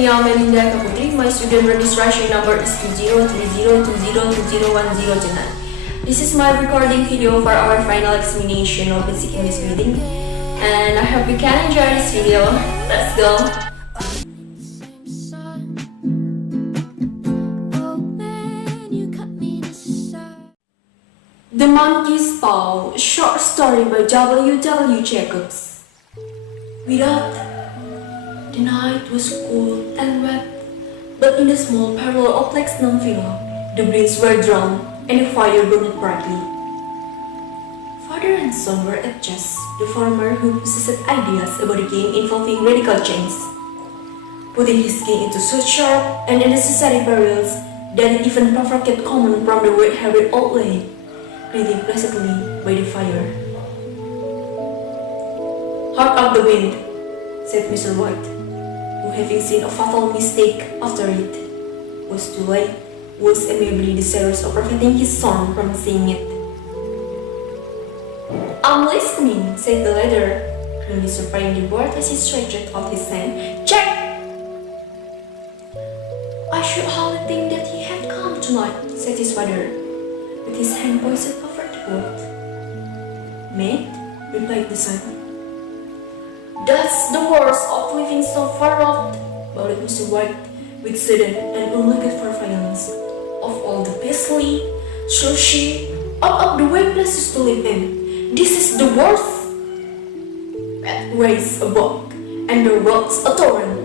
Mia Melinda Kaputri. My student registration number is 203020201029. This is my recording video for our final examination of basic English reading, and I hope you can enjoy this video. Let's go! The Monkey's Paw, a short story by W. Jacobs. Without, the night was cool and wet, but in the small parlor of Lexington Villa, the blinds were drawn and the fire burned brightly. Father and son were at chess, the farmer who possessed ideas about a game involving radical change, putting his king into such sharp and unnecessary perils that it even provoked comment from the red-haired old lady, breathing placidly by the fire. "Hark up the wind," said Mr. White, who, having seen a fatal mistake after it, was too late, was amiably desirous of preventing his son from seeing it. "I'm listening," said the latter, grimly surveying the board as he stretched out his hand. "Check!" "I should hardly think that he had come tonight," said his father, with his hand poised over the board. "Mate," replied the son. "That's the worst of living so far out," bawled Mr. White with sudden and unlooked for violence. "Of all the beastly, trashy, out-of-the-way places to live in, this is the worst. Pathways a bog, and the roads a torrent.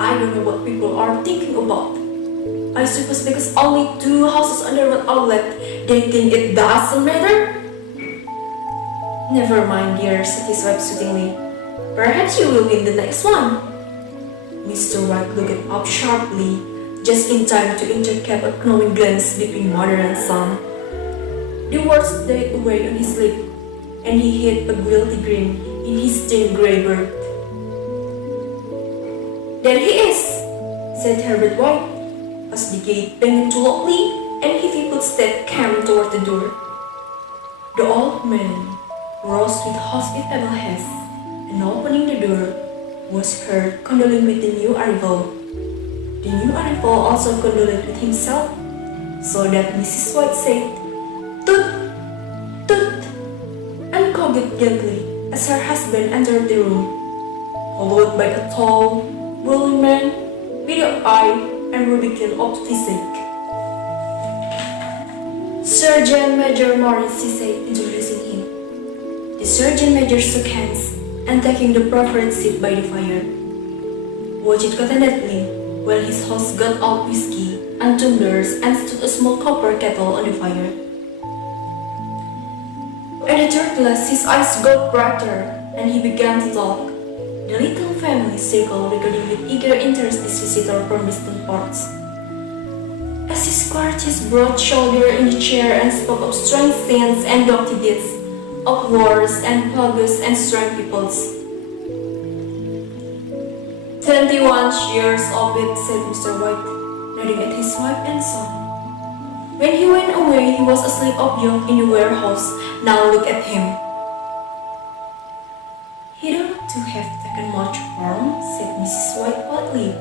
I don't know what people are thinking about. I suppose because only 2 houses on the road are left, they think it doesn't matter?" "Never mind, dear," said his wife soothingly. "Perhaps you will win the next one." Mr. White looked up sharply, just in time to intercept a knowing glance between mother and son. The words died away on his lip, and he hid a guilty grin in his thin grey beard. "There he is," said Herbert White, as the gate banged too loudly and heavy footsteps came toward the door. The old man rose with hospitable haste, and opening the door, was heard condoling with the new arrival. The new arrival also condoled with himself, so that Mrs. White said, "Toot! Toot!" and coughed gently as her husband entered the room, followed by a tall, burly man with an eye and rubicund of physique. "Sergeant Major Morris," he said, introducing him. The Sergeant Major shook hands and taking the preferred seat by the fire, watched contentedly while his host got out whiskey and tumblers and stood a small copper kettle on the fire. At the third glass, his eyes got brighter, and he began to talk. The little family circle regarding with eager interest this visitor from distant parts. As he squared his broad shoulder in the chair and spoke of strange scenes and doughty deeds, of wars and plagues and strange peoples. 21 years of it," said Mr. White, nodding at his wife and son. "When he went away, he was asleep of young in the warehouse. Now look at him." "He don't look to have taken much harm," said Mrs. White politely.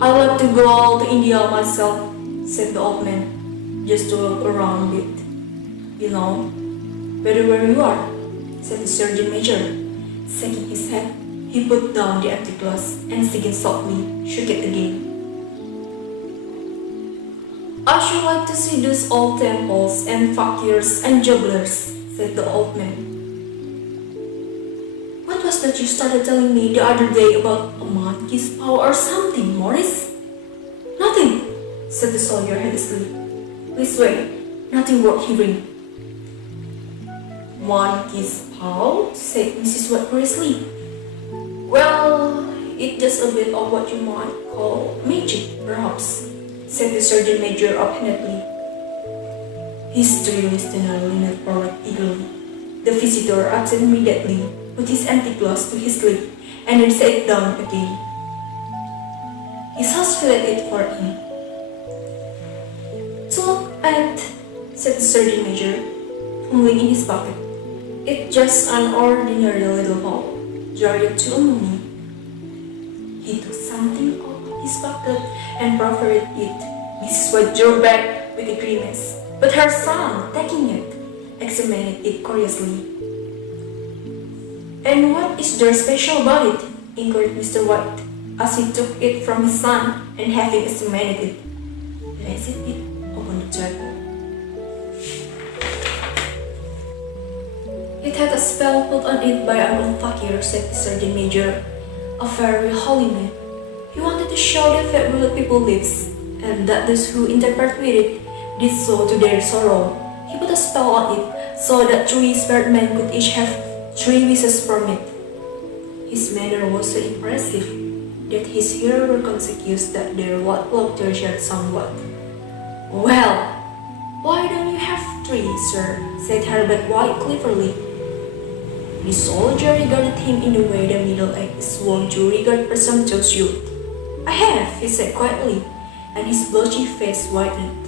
"I like to go to India myself," said the old man, "just to look around a bit. You know, better where you are," said the Sergeant Major. Shaking his head, he put down the empty glass and singing softly, shook it again. "I should like to see those old temples and fakirs and jugglers," said the old man. "What was that you started telling me the other day about a monkey's paw or something, Morris?" "Nothing," said the soldier hastily. "Please wait, nothing worth hearing." "Monkey's paw?" said Mrs. White curiously. "Well, it's just a bit of what you might call magic, perhaps," said the Sergeant Major offhandedly. His three listeners leaned forward eagerly. The visitor absent immediately, put his empty glass to his lip, and then set it down again. His host filled it for him. "To look at," said the Sergeant Major, fumbling in his pocket. "It's just an ordinary little ball, jarred to a money." He took something out of his pocket and proffered it. Mrs. White drew back with a grimace, but her son, taking it, examined it curiously. "And what is there special about it?" inquired Mr. White, as he took it from his son and having examined it, placed it upon the table. "It had a spell put on it by an old fakir," said the sergeant major, "a very holy man. He wanted to show the fate where people lives, and that those who interpret with it did so to their sorrow. He put a spell on it, so that 3 spared men could each have 3 wishes from it." His manner was so impressive that his hearers were conscious that their white blood shared somewhat. "Well, why don't you have 3, sir?" said Herbert White cleverly. The soldier regarded him in the way the middle-aged is wont to regard presumptuous youth. "I have," he said quietly, and his blotchy face whitened.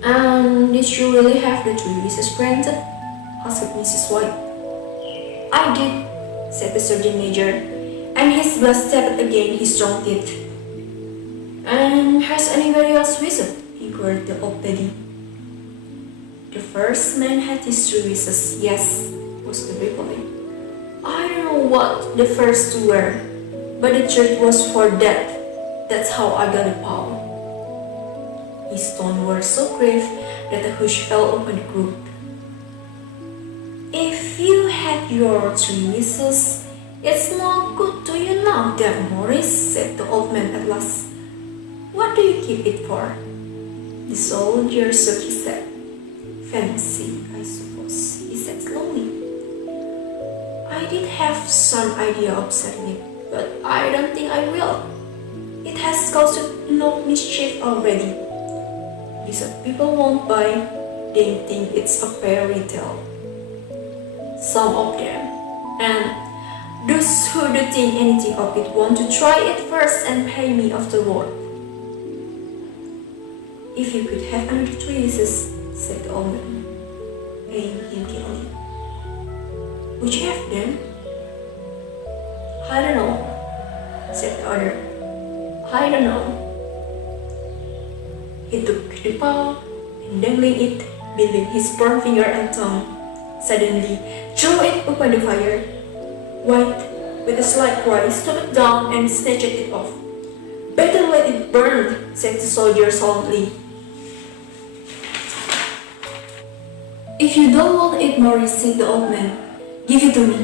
"And did you really have the 3 wishes granted?" asked Mrs. White. "I did," said the sergeant major, and his blood stepped against his strong teeth. "And has anybody else wished?" inquired the old lady. "The first man had his 3 wishes, yes," was the reply. "I don't know what the first 2 were, but the third was for death. That's how I got the power." His tones were so grave that a hush fell upon the group. "If you had your 3 wishes, it's no good to you now, then, Morris," said the old man at last. "What do you keep it for?" The soldier shook his head. "Fancy, I suppose," he said slowly. "I did have some idea of setting it, but I don't think I will. It has caused enough mischief already. Besides, people won't buy, they think it's a fairy tale. Some of them. And those who don't think anything of it want to try it first and pay me afterward." "If you could have another 3 wishes," said the old man, eyeing him keenly, "would you have them?" "I don't know," said the other. "I don't know." He took the paw and dangling it between his burnt finger and tongue, suddenly threw it upon the fire. White, with a slight cry, stooped down and snatched it off. "Better let it burn," said the soldier solemnly. "If you don't want it, Morris," said the old man, "give it to me."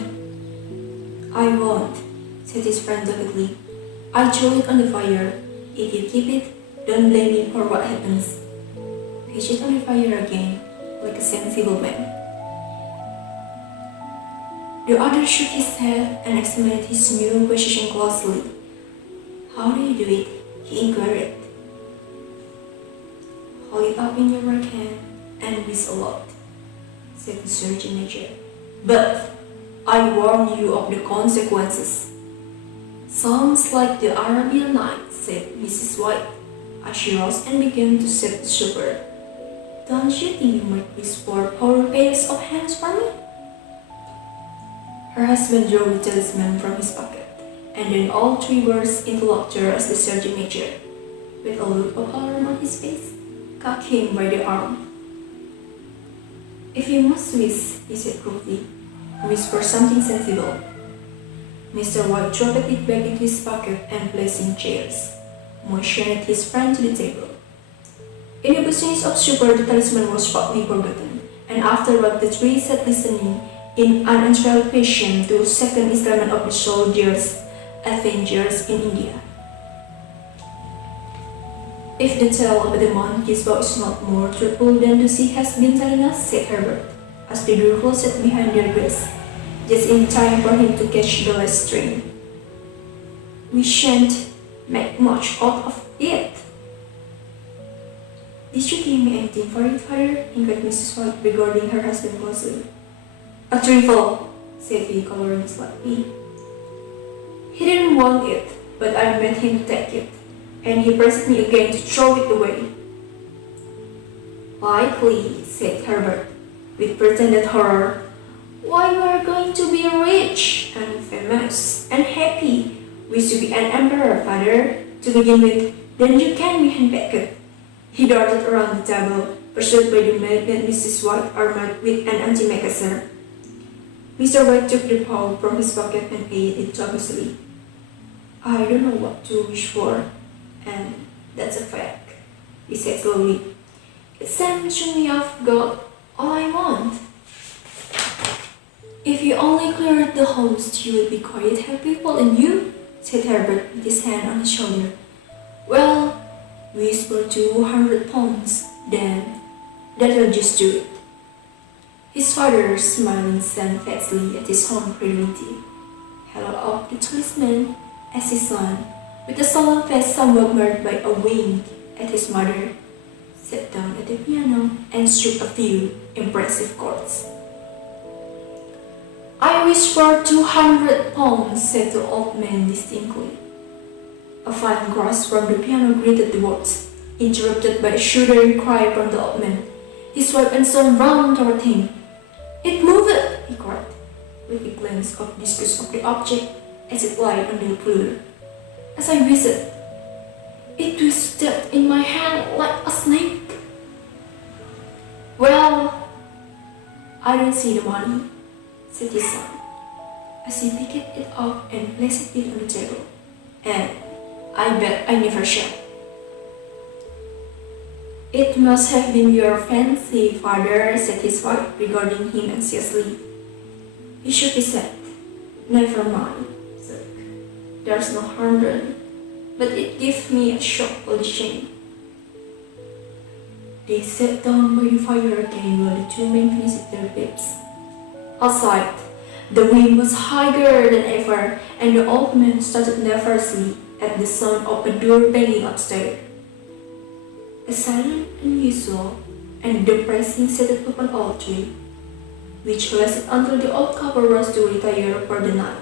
"I won't," said his friend doggedly. "I threw it on the fire. If you keep it, don't blame me for what happens." Pitch it on the fire again, like a sensible man. The other shook his head and examined his new position closely. "How do you do it?" he inquired. "Hold it up in your right hand and whistle aloud," said the sergeant major. "But I warn you of the consequences." "Sounds like the Arabian Nights," said Mrs. White, as she rose and began to set the supper. "Don't you think you might wish for 4 pairs of hands for me?" Her husband drew the talisman from his pocket, and then all 3 burst into laughter as the sergeant major, with a look of alarm on his face, caught him by the arm. "If you must wish," he said gruffly, "wish for something sensible." Mr. White dropped it back into his pocket and placing chairs, motioned his friend to the table. In the business of supper, the talisman was partly forgotten, and afterward the 3 sat listening in anticipation to the second installment of the soldiers' adventures in India. "If the tale about the monkey's bow is not more truthful than Lucy has been telling us," said Herbert, as the door closed behind their guest, just in time for him to catch the last train. "We shan't make much out of it." "Did you give me anything for it, father?" inquired Mrs. White, regarding her husband closely. "A trifle," said he, coloring slightly. "He didn't want it, but I made him take it, and he pressed me again to throw it away." "Likely," said Herbert, with pretended horror. "Why, you are going to be rich and famous and happy Wish to be an emperor, father. To begin with, then you can be handpicked. He darted around the table, pursued by the maid and Mrs. White armed with an antimacassar. Mr. White took the paw from his pocket and ate it joyously. I don't know what to wish for, and that's a fact, he said slowly. It seems to me I've got all I want. If you only cleared the host, you would be quite happy, wouldn't you? Said Herbert with his hand on his shoulder. Well, wish for 200 pounds, then that'll just do it. His father, smiling shamefacedly at his own credulity, held up the talisman as his son, with a solemn face somewhat marred by a wink at his mother, sat down at the piano and struck a few impressive chords. I wish for 200 pounds, said the old man distinctly. A fine crash from the piano greeted the words, interrupted by a shuddering cry from the old man. His wife and son ran toward him. It moved, he cried, with a glance of disgust of the object as it lay on the floor. As I whistled, it twisted in my hand like a snake. Well, I don't see the money, said his son, as he picked it up and placed it on the table. And I bet I never shall. It must have been your fancy, father, said his wife, regarding him anxiously. He shook his head. Never mind, sir. There's no harm done, but it gives me a shock of shame. They sat down by the fire again while the two men finished their bibs. Outside, the wind was higher than ever, and the old man started nervously at the sound of a door banging upstairs. A silent, unusual, and depressing setup of an old tree, which lasted until the old couple rose to retire for the night.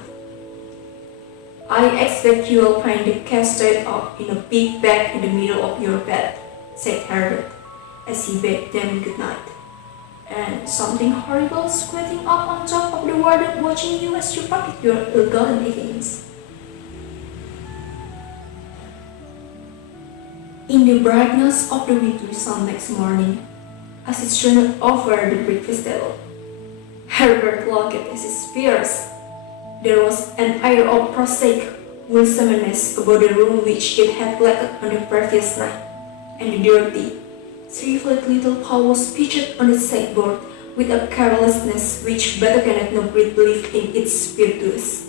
I expect you will find the cat straight up in a big bag in the middle of your bed, said Herbert, as he bade them good night. And something horrible squatting up on top of the warden watching you as you pocket your ill-gotten earnings. In the brightness of the wintry sun next morning, as it shone over the breakfast table, Herbert looked at his fears. There was an air of prosaic wholesomeness about the room which it had left on the previous night, and the dirty, shriveled little paw was pitched on the sideboard with a carelessness which betokened no great belief in its virtues.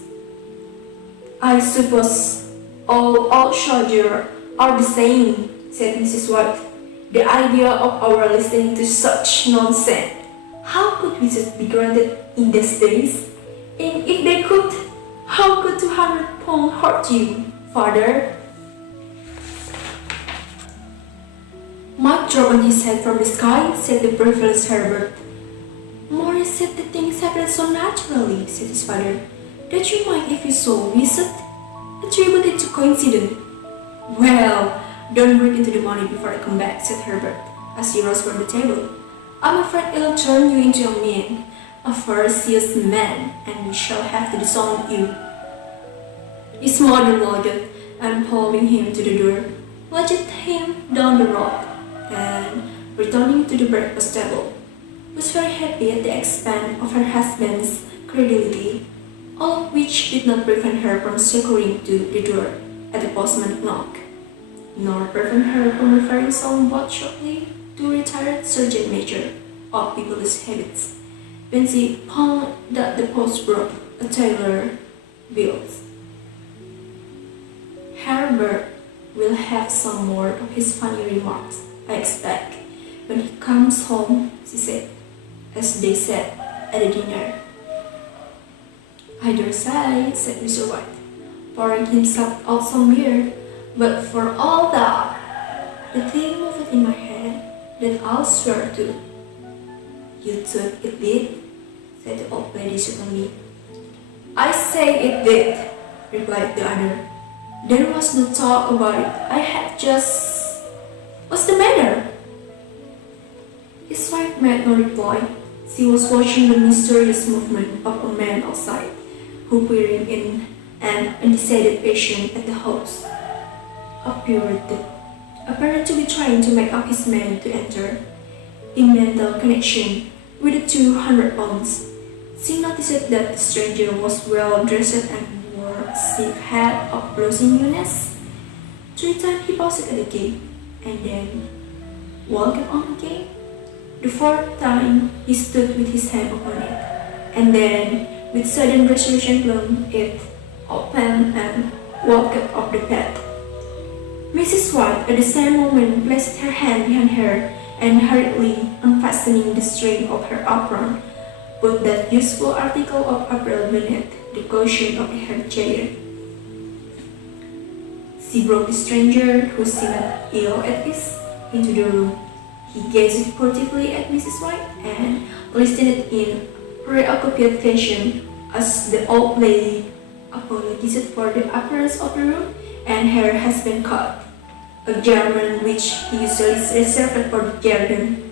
I suppose all old soldiers are the same, said Mrs. White. The idea of our listening to such nonsense. How could wishes be granted in these days? And if they could, how could 200 pounds hurt you, father? Mike dropped on his head from the sky, said the breathless Herbert. Morris said that things happen so naturally, said his father, that you might if you so wished, attribute it to coincidence. Well, don't break into the money before I come back, said Herbert, as he rose from the table. I'm afraid it'll turn you into a man, a ferocious man, and we shall have to disown you. His mother nodded, and following him to the door, led him down the road, and returning to the breakfast table, was very happy at the expense of her husband's credulity, all of which did not prevent her from securing to the door at the postman's knock, nor prevent her from referring somewhat shortly to retired Sergeant Major of People's Habits, when she found that the post brought a tailor bills. Herbert will have some more of his funny remarks, I expect, when he comes home, she said, as they sat at the dinner. I dare say, said Mr. White, pouring himself out some beer, but for all that, the thing moved in my head that I'll swear to. You thought it did? Said the old lady suddenly. I say it did, replied the other. There was no talk about it. I had just... What's the matter? His wife made no reply. She was watching the mysterious movement of a man outside, who peering in an undecided patient at the house appeared to be trying to make up his mind to enter. In mental connection with the 200 pounds, she noticed that the stranger was well dressed and wore a sick hat of blushing newness. 3 times he paused at the gate and then walked on again. The 4th time he stood with his hand upon it, and then with sudden resolution flung it open and walked up the path. Mrs. White at the same moment placed her hand behind her and hurriedly unfastening the string of her apron, put that useful article of apparel beneath the cushion of her chair. She brought the stranger, who seemed ill at ease, into the room. He gazed furtively at Mrs. White and listened in preoccupied fashion as the old lady apologized for the appearance of the room and her husband cut, a German which he usually reserved for the garden.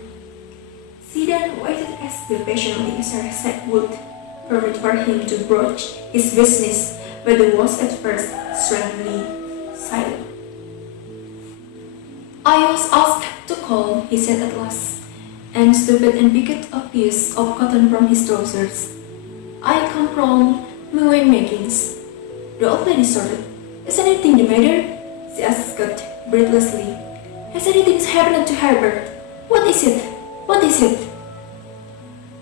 She then waited as patiently as her sight would permit for him to broach his business, but was at first strangely silent. "I was asked to call," he said at last, and stooped and picked a piece of cotton from his trousers. "I come from M.Hum makings." The old lady started. "Is anything the matter?" she asked breathlessly. "Has anything happened to Herbert? What is it? What is it?"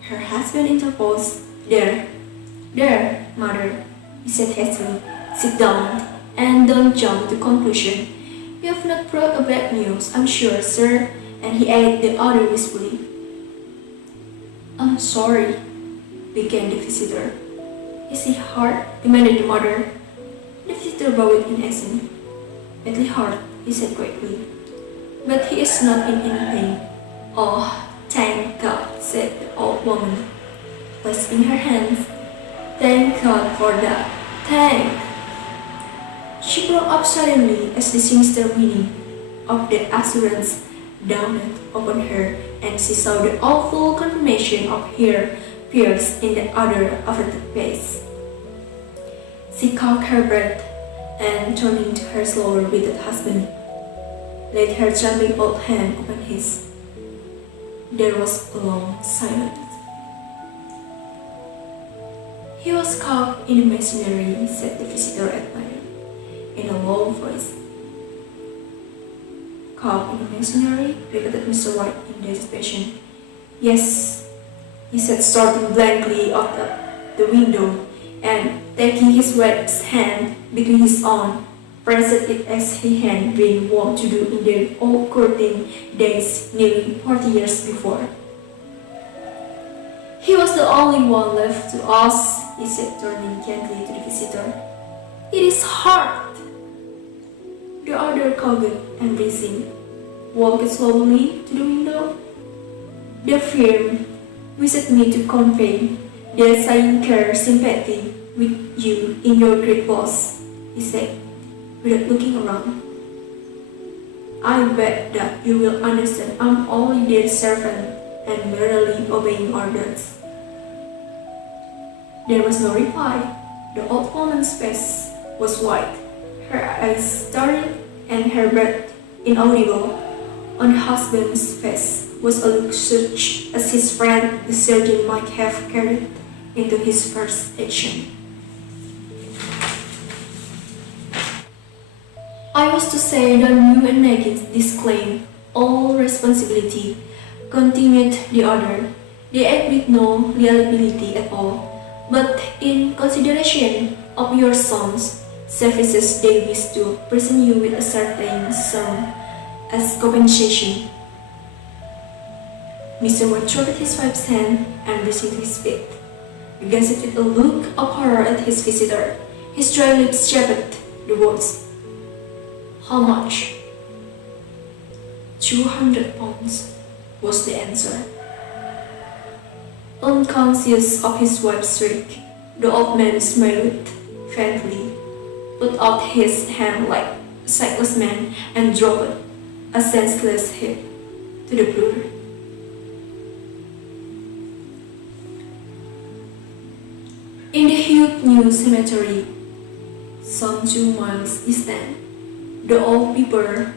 Her husband interposed. There, mother," he said hastily. "Sit down, and don't jump to conclusion. You have not brought a bad news, I'm sure, sir," and he added the other wistfully. "I'm sorry," began the visitor. "Is he hurt?" demanded the mother. The visitor bowed in accent. "Badly hurt," he said quickly, "but he is not in any pain." "Oh, thank God," said the old woman, clasping her hands. "Thank God for that. Thank." She broke up suddenly as the sinister meaning of that assurance dawned upon her, and she saw the awful confirmation of her fears in the other averted face. She caught her breath and, turning to her slower witted husband, laid her trembling old hand upon his. There was a long silence. "He was caught in the masonry," said the visitor at length, in a low voice. "Caught in the masonry?" repeated Mr. White in desperation. "Yes," he said, starting blankly out of the window, and taking his wife's hand between his own, pressed it as he had been wont to do in their old courting days nearly 40 years before. "He was the only one left to us," he said, turning gently to the visitor. "It is hard." The other coughed and rising, walked slowly to the window. "The firm wished me to convey their sincere sympathy with you in your great loss," he said, without looking around. "I bet that you will understand I'm only their servant and merely obeying orders." There was no reply. The old woman's face was white, her eyes staring, and her breath inaudible. On the husband's face was a look such as his friend the surgeon might have carried into his first action. "I was to say that you and Megan disclaim all responsibility," continued the other. "They admit no liability at all, but in consideration of your son's services they wish to present you with a certain sum as compensation." Mr. White threw his wife's hand and rose to his feet, gazed with a look of horror at his visitor. His dry lips shaped the words, "How much?" 200 pounds was the answer. Unconscious of his wife's shriek, the old man smiled faintly, put out his hand like a sightless man, and dropped a senseless head to the floor. In the huge new cemetery, some 2 miles distant. The old people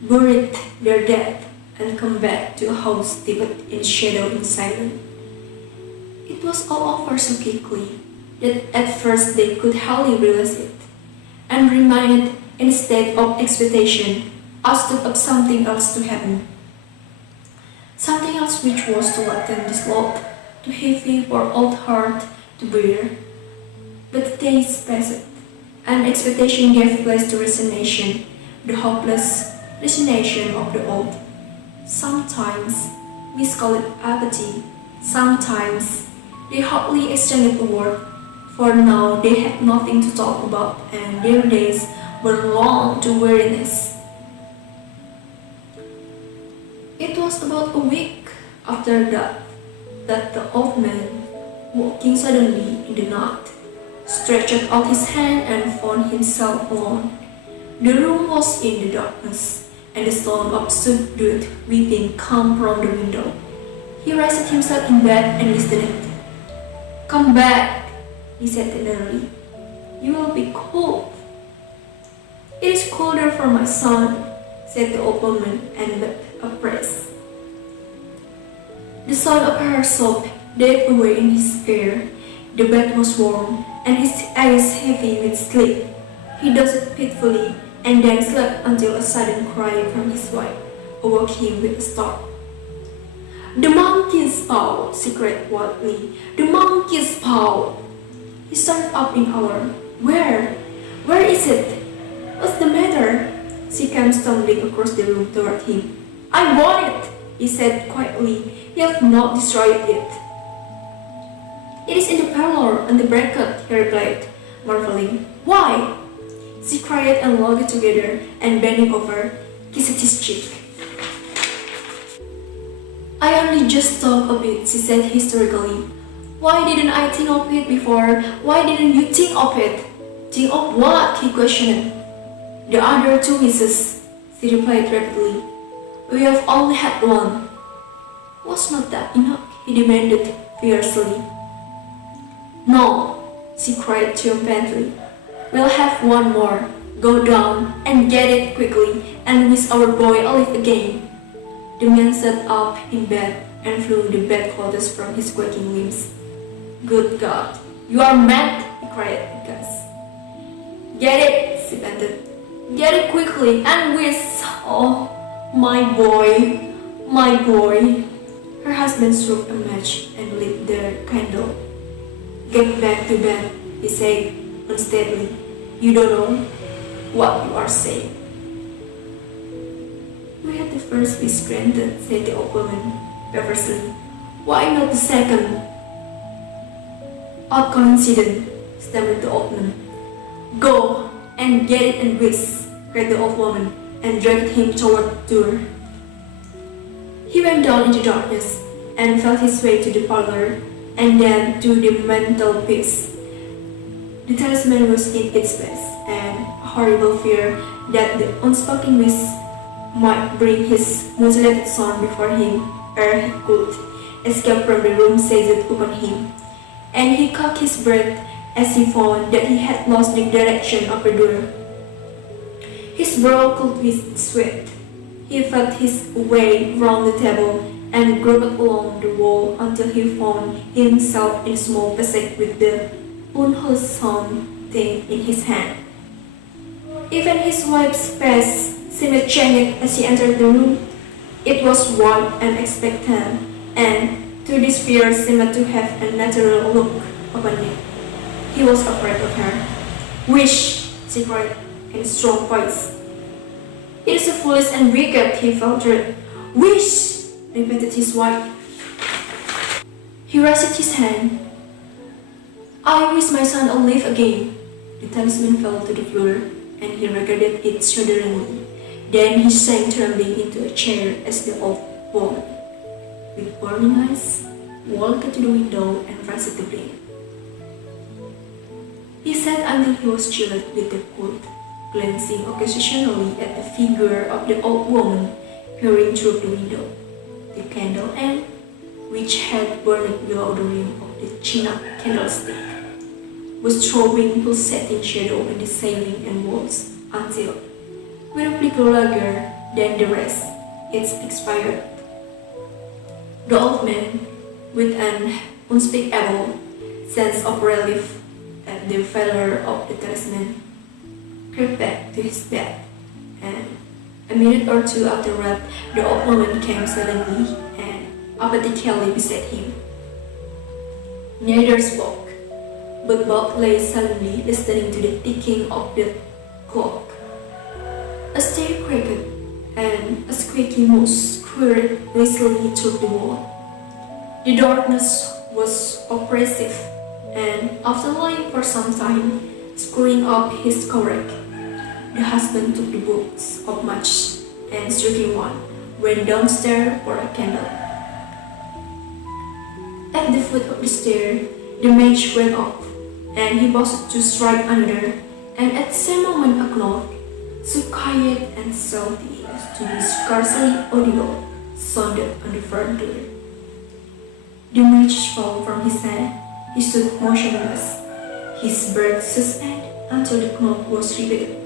buried their dead and come back to a house steeped in shadow and silence. It was all over so quickly that at first they could hardly realize it, and remained in a state of expectation as to of something else to happen. Something else which was too latent dissolved, too heavy for old heart to bear. But the days passed, and expectation gave place to resignation, the hopeless resignation of the old. Sometimes we call it apathy, sometimes they hardly exchanged a word, for now they had nothing to talk about and their days were long to weariness. It was about a week after that the old man, walking suddenly in the night, stretched out his hand and found himself alone. The room was in the darkness, and the sound of subdued weeping came from the window. He raised himself in bed and listened. "Come back," he said tenderly. "You will be cold." "It is colder for my son," said the old woman, and wept afresh. The sound of her sob died away in his ear. The bed was warm, and his eyes heavy with sleep. He dozed fitfully, and then slept until a sudden cry from his wife awoke him with a start. "The monkey's paw!" she cried wildly. "The monkey's paw!" He started up in horror. Where? Where is it? What's the matter?" She came stumbling across the room toward him. "I want it," he said quietly. "You have not destroyed it." "It is in the parlor on the bracket," he replied, marveling. "Why?" She cried and looked together, and bending over, kissed his cheek. "I only just thought of it," she said hysterically. "Why didn't I think of it before? Why didn't you think of it?" "Think of what?" he questioned. "The other 2 wishes," she replied rapidly. "We have only had one." "Was not that enough?" he demanded fiercely. "No," she cried triumphantly. "We'll have one more. Go down and get it quickly and wish our boy alive again." The man sat up in bed and flung the bedclothes from his quaking limbs. "Good God, you are mad!" he cried aghast. "Get it," she panted. "Get it quickly and wish. Oh, my boy, my boy." Her husband struck a match and lit the candle. "Get back to bed," he said unsteadily. "You don't know what you are saying." "We had the first wish granted," said the old woman perversely. "Why not the second?" "Odd coincidence," stammered the old man. "Go and get it and wish," cried the old woman, and dragged him toward the door. He went down into darkness and felt his way to the parlor and then to the mantelpiece. The talisman was in its place, and a horrible fear that the unspoken wish might bring his mutilated son before him ere he could escape from the room seized upon him, and he caught his breath as he found that he had lost the direction of the door. His brow cooled with sweat. He felt his way round the table and groped along the wall until he found himself in a small passage with the unwholesome thing in his hand. Even his wife's face seemed changed as he entered the room. It was white and expectant, and to this fear seemed to have a natural look upon it. He was afraid of her. "Wish!" she cried in a strong voice. "It is so foolish and wicked," he faltered. "Wish!" repeated his wife. He raised his hand. "I wish my son alive again." The talisman fell to the floor, and he regarded it shudderingly. Then he sank trembling into a chair as the old woman, with burning eyes, walked to the window and raised the blind. He sat until he was chilled with the cold, glancing occasionally at the figure of the old woman peering through the window. The candle end, which had burned below the rim of the china candlestick, was throwing pulsating shadow in the ceiling and walls until, with a flicker longer than the rest, it expired. The old man, with an unspeakable sense of relief at the failure of the talisman, crept back to his bed, and a minute or two after that, the old woman came silently and apathetically beside him. Neither spoke, but both lay silently listening to the ticking of the clock. A stair cracked, and a squeaky mouse squirted lazily through the wall. The darkness was oppressive, and after lying for some time, screwing up his courage, the husband took the box of matches and striking one, went downstairs for a candle. At the foot of the stair, the match went off, and he paused to strike another, and at the same moment a knock, so quiet and stealthy as to be scarcely audible, sounded on the front door. The match fell from his hand. He stood motionless, his breath suspended until the knock was repeated.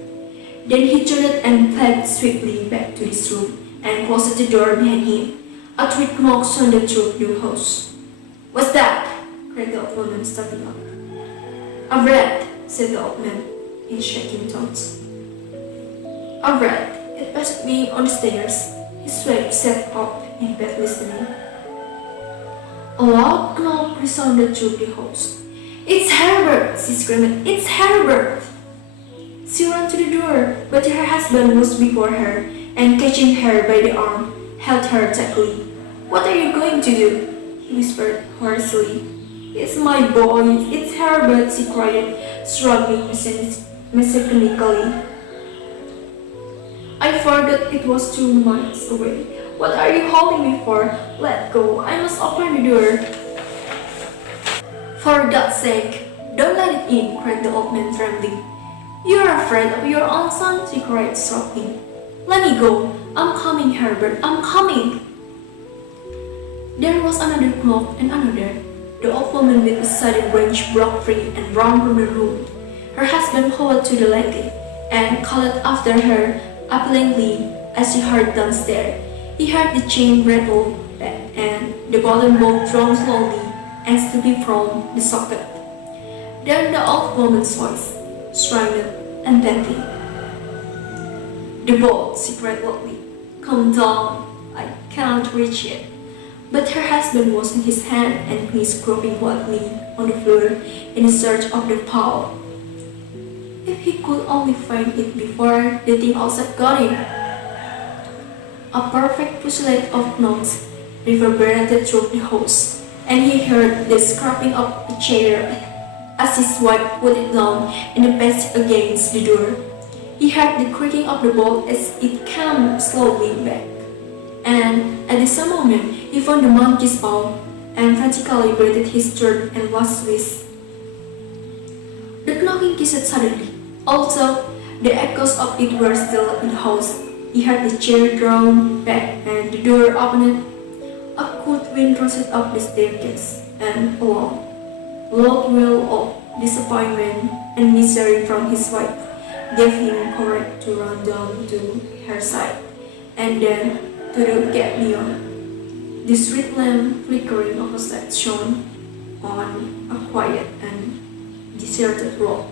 Then he turned and fled swiftly back to his room and closed the door behind him. A third knock sounded through the house. "What's that?" cried the old woman, starting up. "A rat," said the old man in shaking tones. "A rat. It passed me on the stairs." His wife sat up in bed listening. A loud knock resounded through the house. "It's Herbert!" she screamed. "It's Herbert!" She ran to the door, but her husband was before her, and catching her by the arm, held her tightly. "What are you going to do?" he whispered hoarsely. "It's my boy, it's Herbert," she cried, struggling mechanically. "I forgot it was 2 miles away. What are you holding me for? Let go, I must open the door." "For God's sake, don't let it in," cried the old man, trembling. "You're afraid of your own son," she cried, sobbing. "Let me go. I'm coming, Herbert, I'm coming." There was another knock and another. The old woman with a sudden rage broke free and ran from the room. Her husband howled to the lady and called after her appealingly as she hurried downstairs. He heard the chain rattle back and the golden ball drawn slowly and slipping from the socket. Then the old woman's voice, strained and panting. "The bolt," she cried loudly. "Come down, I can't reach it." But her husband was in his hand and knees groping wildly on the floor in search of the paw. If he could only find it before the thing outside got in! A perfect fusillade of notes reverberated through the house, and he heard the scraping of a chair as his wife put it down in the passage against the door. He heard the creaking of the bolt as it came slowly back, and at the same moment he found the monkey's paw and frantically breathed his third and last wish. The knocking ceased suddenly. Also, the echoes of it were still in the house. He heard the chair drawn back and the door opened. A cold wind rustled up the staircase, and a long, loud wail of disappointment and misery from his wife gave him courage to run down to her side, and then to the gate beyond. The street lamp flickering opposite shone on a quiet and deserted road.